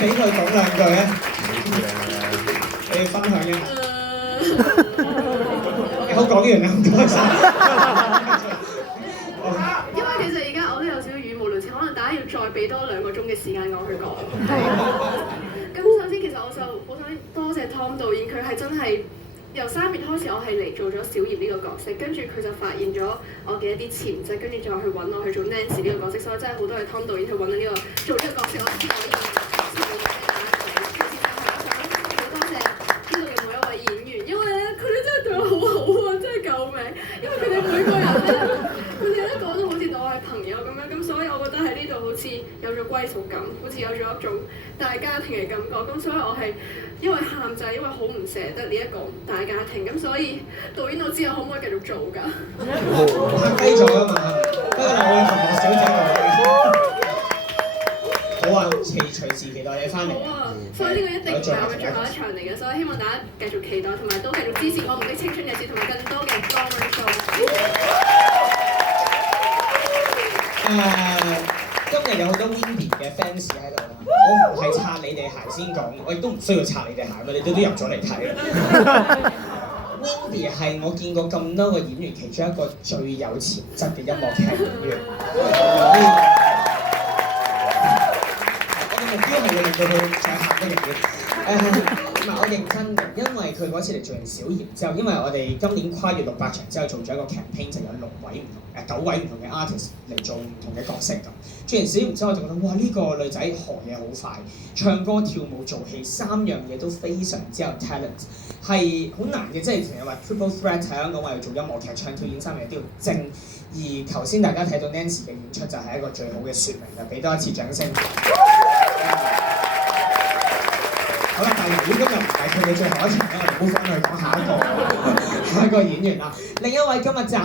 俾佢講兩句啊？你分享一下。好，講完啦，唔該晒。因為其實而家我都有少少語無倫次，可能大家要再俾多2個鐘嘅時間我去講。咁首先其實我就好想多謝 Tom 導演，佢係真係由3月開始我係嚟做咗小葉呢個角色，跟住佢就發現咗我嘅一啲潛質，跟住再去揾我去做 Nancy 呢個角色，所以真係好多謝 Tom 導演去揾到呢個做呢個角色，我先可以做到大家睇。其實係我想好多謝呢度嘅每一位演員，因為咧佢哋真係對我好好啊，真係救命！因為佢哋每個人咧，佢哋咧講到好似當我係朋友咁樣，咁所以我覺得喺呢度好似有咗歸屬感，好似有咗一種大家庭嘅感覺，咁所以我係因為喊就係因為好唔捨得呢一個大家庭，咁所以導演我知我可唔可以繼續做㗎？拍低咗啊嘛，不過我同學小姐好啊，隨時期待你翻嚟。好啊，所以呢個一定係我嘅最後一場嚟嘅，所以希望大家繼續期待，同埋都繼續支持我們的青春日誌同埋更多嘅 Lawrence Show。今日有好多 Windy 嘅 fans 喺度啦，我唔係擦你哋鞋先講，我亦都唔需要擦你哋鞋，你哋都入咗嚟睇啦。Windy 係我見過咁多個演員其中一個最有潛質嘅音樂劇演員。我嘅目標係要令到佢再喊得型啲。唔係我認真嘅，因為佢嗰次嚟做完小葉之後，因為我哋今年跨越600場之後做咗一個 campaign，就有9位唔同嘅 artist 嚟做唔同嘅角色咁。做完小葉之後，我就覺得哇，呢個女仔學嘢好快，唱歌跳舞做戲3樣嘢都非常之有 talent， 係好難嘅，即係成日話 triple threat 喺香港話要做音樂劇、唱跳演3樣嘢都要精。而頭先大家睇到 Nancy 嘅演出就係一個最好嘅説明啦，俾多一次掌聲。好啦，但係如果今日唔係佢哋最後一場咧，我哋唔好翻去講下一個演員啦。另一位今日站